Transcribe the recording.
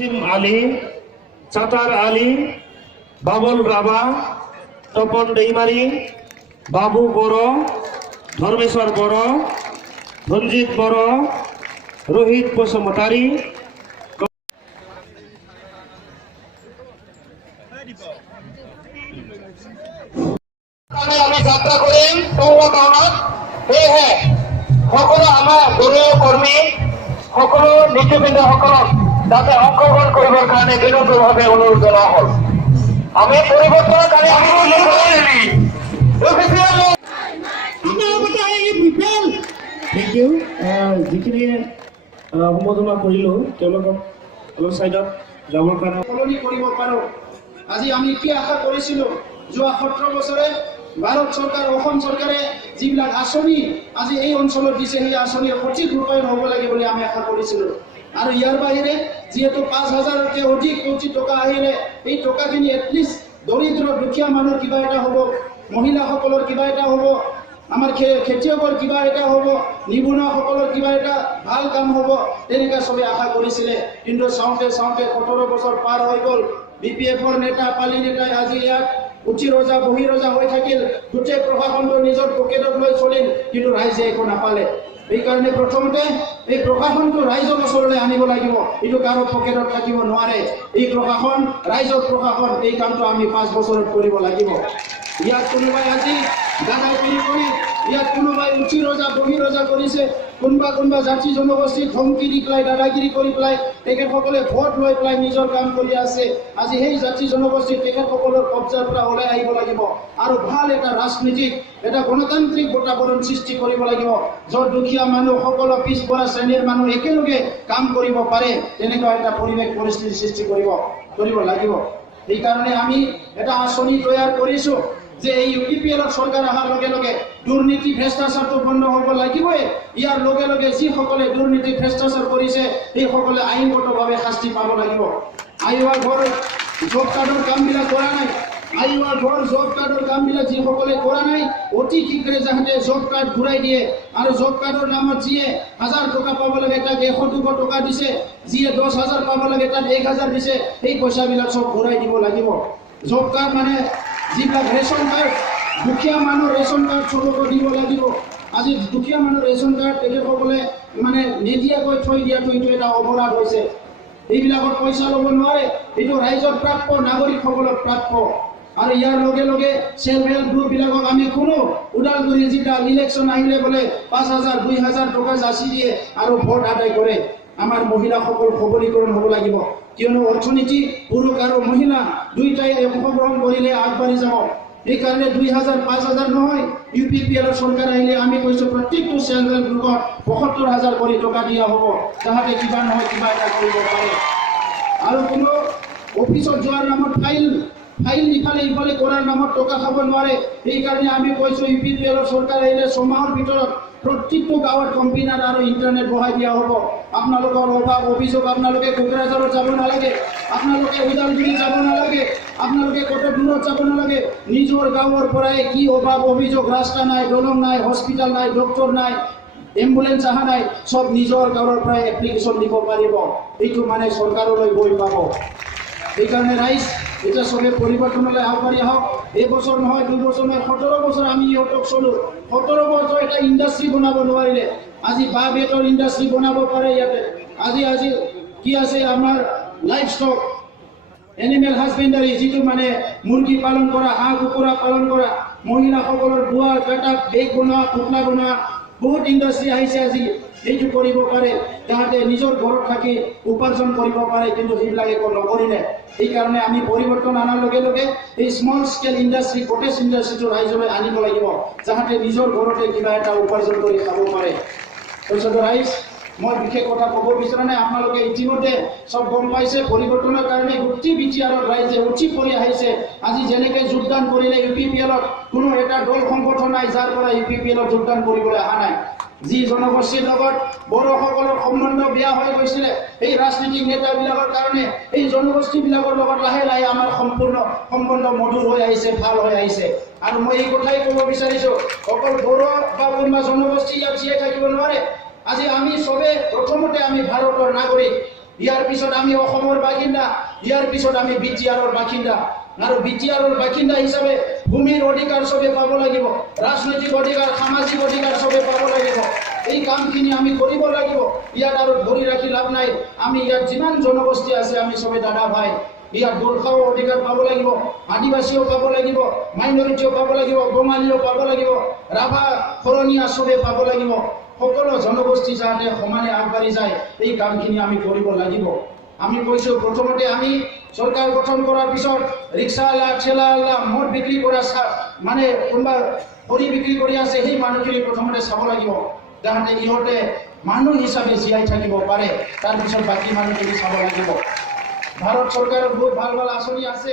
Ali, চাতাৰ Ali, bubble ৰাবা, Tapan ডেইমাৰি, বাবু বড়, ধৰ্মেশ্বৰ বড়, ধনজিৎ বড়, ৰোহিত বসুমতাৰি, আমি যাত্ৰা কৰিম পৌৰ টাউনত। সেয়েহে সকলো আমাৰ গুৰু কৰ্মী সকলো নীতিবৃন্দসকলক যাতে অংশগ্ৰহণ কৰিবৰ কাৰণে বিনম্ৰভাৱে অনুৰোধ জনোৱা হ'ল। আমি পৰিৱৰ্তনৰ কাৰণে থেংক ইউ। যিখিনি সম্বোধনা কৰিলোঁ তেওঁলোকক অলপ ছাইডত যাবৰ কাৰণে সলনি কৰিব পাৰোঁ। আজি আমি কি আশা কৰিছিলোঁ, যোৱা 17 বছৰে ভাৰত চৰকাৰ অসম চৰকাৰে যিবিলাক আঁচনি আজি এই অঞ্চলত দিছে সেই আঁচনিৰ সঠিক ৰূপায়ণ হ'ব লাগে বুলি আমি আশা কৰিছিলোঁ। আৰু ইয়াৰ বাহিৰে যিহেতু 5,000তকৈ অধিক কোটি টকা আহিলে এই টকাখিনি এটলিষ্ট দৰিদ্ৰ দুখীয়া মানুহৰ কিবা এটা হ'ব, মহিলাসকলৰ কিবা এটা হ'ব, আমাৰ খেতিয়কৰ কিবা এটা হ'ব, নিবনুৱাসকলৰ কিবা এটা ভাল কাম হ'ব, তেনেকুৱা চবে আশা কৰিছিলে। কিন্তু চাওঁতে চাওঁতে 17 বছৰ পাৰ হৈ গ'ল। BPFৰ নেতা পালি নেতাই আজি ইয়াত উঠি ৰজা বহি ৰজা হৈ থাকিল, গোটেই প্ৰশাসনটো নিজৰ পকেটত লৈ চলিল, কিন্তু ৰাইজে একো নাপালে। এইকাৰণে প্ৰথমতে এই প্ৰশাসনটো ৰাইজৰ ওচৰলৈ আনিব লাগিব। এইটো কাৰো পকেটত থাকিব নোৱাৰে। এই প্ৰশাসন ৰাইজৰ প্ৰশাসন, এই কামটো আমি 5 বছৰত কৰিব লাগিব। ইয়াত কোনোবাই আজি দাদাগিৰি কৰি, ইয়াত কোনোবাই উঠি ৰজা বহি ৰজা কৰিছে, কোনোবা জাতি জনগোষ্ঠীক ধমকি দি পেলাই দাদাগিৰি কৰি পেলাই তেখেতসকলে ভোট লৈ পেলাই নিজৰ কাম কৰি আছে। আজি সেই জাতি জনগোষ্ঠী তেখেতসকলৰ কব্জাৰ পৰা ওলাই আহিব লাগিব আৰু ভাল এটা ৰাজনীতিক এটা গণতান্ত্ৰিক বাতাবৰণ সৃষ্টি কৰিব লাগিব, য'ত দুখীয়া মানুহ সকলো পিছপৰা শ্ৰেণীৰ মানুহ একেলগে কাম কৰিব পাৰে, তেনেকুৱা এটা পৰিৱেশ পৰিস্থিতি সৃষ্টি কৰিব লাগিব। সেইকাৰণে আমি এটা আঁচনি তৈয়াৰ কৰিছোঁ যে এই UPPL চৰকাৰ অহাৰ লগে লগে দুৰ্নীতি ভ্ৰষ্টাচাৰটো বন্ধ হ'ব লাগিবই। ইয়াৰ লগে লগে যিসকলে দুৰ্নীতি ভ্ৰষ্টাচাৰ কৰিছে সেইসকলে আইনগতভাৱে শাস্তি পাব লাগিব। আইওৱা ঘৰ জব কাৰ্ডৰ কামবিলাক কৰা নাই, আইওৱা ঘৰ জব কাৰ্ডৰ কামবিলাক যিসকলে কৰা নাই অতি শীঘ্ৰে যাতে জব কাৰ্ড ঘূৰাই দিয়ে। আৰু জব কাৰ্ডৰ নামত যিয়ে 1000 টকা পাব লাগে তাক 100-200 টকা দিছে, যিয়ে 10,000 পাব লাগে তাক 1,000 দিছে, সেই পইচাবিলাক চব ঘূৰাই দিব লাগিব। জব কাৰ্ড মানে যিবিলাক ৰেচন কাৰ্ড, দুখীয়া মানুহৰ ৰেচন কাৰ্ড চবকে দিব লাগিব। আজি দুখীয়া মানুহৰ ৰেচন কাৰ্ড তেখেতসকলে মানে নিদিয়াকৈ থৈ দিয়াটো এইটো এটা অপৰাধ হৈছে। এইবিলাকত পইচা ল'ব নোৱাৰে, এইটো ৰাইজৰ প্ৰাপ্য, নাগৰিকসকলৰ প্ৰাপ্য। আৰু ইয়াৰ লগে লগে চেল্ফ হেল্প গ্ৰুপবিলাকক আমি শুনো ওদালগুৰি জিলা ইলেকশ্যন আহিলে বোলে 5,000 2,000 টকা যাচি দিয়ে আৰু ভোট আদায় কৰে। আমাৰ মহিলাসকল সবলীকৰণ হ'ব লাগিব, কিয়নো অৰ্থনীতি পুৰুষ আৰু মহিলা দুয়োটাই অংশগ্ৰহণ কৰিলে আগবাঢ়ি যাব। সেইকাৰণে 2,000 5,000 নহয়, UPPL চৰকাৰ আহিলে আমি কৈছোঁ প্ৰত্যেকটো চেল্ফ হেল্প গ্ৰুপত 75,000 কৰি টকা দিয়া হ'ব, যাতে কিবা নহয় কিবা এটা কৰিব পাৰে। আৰু কোনো অফিচত যোৱাৰ নামত ফাইল ইফালে কৰাৰ নামত টকা খাব নোৱাৰে। সেইকাৰণে আমি কৈছোঁ UPPL চৰকাৰ আহিলে 6 মাহৰ ভিতৰত প্ৰত্যেকটো গাঁৱত কম্পিউটাৰ আৰু ইণ্টাৰনেট বহাই দিয়া হ'ব। আপোনালোকৰ অভাৱ অভিযোগ আপোনালোকে কোকৰাঝাৰত যাব নালাগে, আপোনালোকে ওদালগুৰি যাব নালাগে, আপোনালোকে কত দূৰত যাব নালাগে। নিজৰ গাঁৱৰ পৰাই কি অভাৱ অভিযোগ, ৰাস্তা নাই, দলং নাই, হস্পিটেল নাই, ডক্টৰ নাই, এম্বুলেন্স অহা নাই, সব নিজৰ গাঁৱৰ পৰাই এপ্লিকেশ্যন দিব পাৰিব। এইটো মানে চৰকাৰলৈ গৈ পাব। সেইকাৰণে ৰাইজ এতিয়া চবে পৰিৱৰ্তনলৈ আগবাঢ়ি আহক। এবছৰ নহয়, 2 বছৰ নহয়, 17 বছৰ আমি ইহঁতক চলোঁ। 17 বছৰ এটা ইণ্ডাষ্ট্ৰী বনাব নোৱাৰিলে, আজি বাঁহ বেতৰ ইণ্ডাষ্ট্ৰী বনাব পাৰে ইয়াতে। আজি কি আছে আমাৰ লাইফ ষ্টক এনিমেল হাজবেণ্ডাৰী, যিটো মানে মুৰ্গী পালন কৰা, হাঁহ কুকুৰা পালন কৰা, মহিলাসকলৰ বোৱা কাটা, বেগ বনোৱা, পুতলা বনোৱা, বহুত ইণ্ডাষ্ট্ৰী আহিছে। আজি এইটো কৰিব পাৰে, যাতে নিজৰ ঘৰত থাকি উপাৰ্জন কৰিব পাৰে, কিন্তু সেইবিলাক একো নকৰিলে। সেইকাৰণে আমি পৰিৱৰ্তন অনাৰ লগে লগে এই স্মল স্কেল ইণ্ডাষ্ট্ৰী, কটেজ ইণ্ডাষ্ট্ৰীটো ৰাইজলৈ আনিব লাগিব, যাতে নিজৰ ঘৰতে কিবা এটা উপাৰ্জন কৰি খাব পাৰে। তাৰপিছত ৰাইজ মই বিশেষ কথা ক'ব বিচৰা নাই, আপোনালোকে ইতিমধ্যে চব গম পাইছে। পৰিৱৰ্তনৰ কাৰণে গোটেই BTRত ৰাইজে উঠি পৰি আহিছে। আজি যেনেকৈ যোগদান কৰিলে UPPLত, কোনো এটা দল সংগঠন নাই যাৰ পৰা UPPLত যোগদান কৰিবলৈ অহা নাই। যি জনগোষ্ঠীৰ লগত বড়োসকলৰ সম্বন্ধ বেয়া হৈ গৈছিলে, এই ৰাজনৈতিক নেতাবিলাকৰ কাৰণে এই জনগোষ্ঠীবিলাকৰ লগত লাহে লাহে আমাৰ সম্বন্ধ মধুৰ হৈ আহিছে, ভাল হৈ আহিছে। আৰু মই এই কথাই ক'ব বিচাৰিছোঁ, অকল বড়ো বা কোনোবা জনগোষ্ঠী ইয়াত জীয়াই থাকিব নোৱাৰে। আজি আমি চবে প্ৰথমতে আমি ভাৰতৰ নাগৰিক, ইয়াৰ পিছত আমি অসমৰ বাসিন্দা, ইয়াৰ পিছত আমি বিটিআৰৰ বাসিন্দা। আৰু বিটিআৰৰ বাসিন্দা হিচাপে ভূমিৰ অধিকাৰ চবে পাব লাগিব, ৰাজনৈতিক অধিকাৰ, সামাজিক অধিকাৰ চবে পাব লাগিব। এই কামখিনি আমি কৰিব লাগিব। ইয়াত আৰু ধৰি ৰাখি লাভ নাই। আমি ইয়াত যিমান জনগোষ্ঠী আছে আমি চবে দাদা ভাই। ইয়াত গোৰ্খাও অধিকাৰ পাব লাগিব, আদিবাসীও পাব লাগিব, মাইনৰিটিও পাব লাগিব, বঙালীও পাব লাগিব, ৰাভা শৰণীয়া চবে পাব লাগিব। সকলো জনগোষ্ঠী যাতে সমানে আগবাঢ়ি যায়, এই কামখিনি আমি কৰিব লাগিব। আমি কৈছোঁ প্ৰথমতে আমি চৰকাৰ গঠন কৰাৰ পিছত ৰিক্সাৱালা, ঠেলাৱালা, মদ বিক্ৰী কৰা মানে কোনোবা খৰি বিক্ৰী কৰি আছে, সেই মানুহখিনি প্ৰথমতে চাব লাগিব যাতে ইহঁতে মানুহ হিচাপে জীয়াই থাকিব পাৰে। তাৰপিছত বাকী মানুহখিনি চাব লাগিব। ভাৰত চৰকাৰৰ বহুত ভাল ভাল আঁচনি আছে।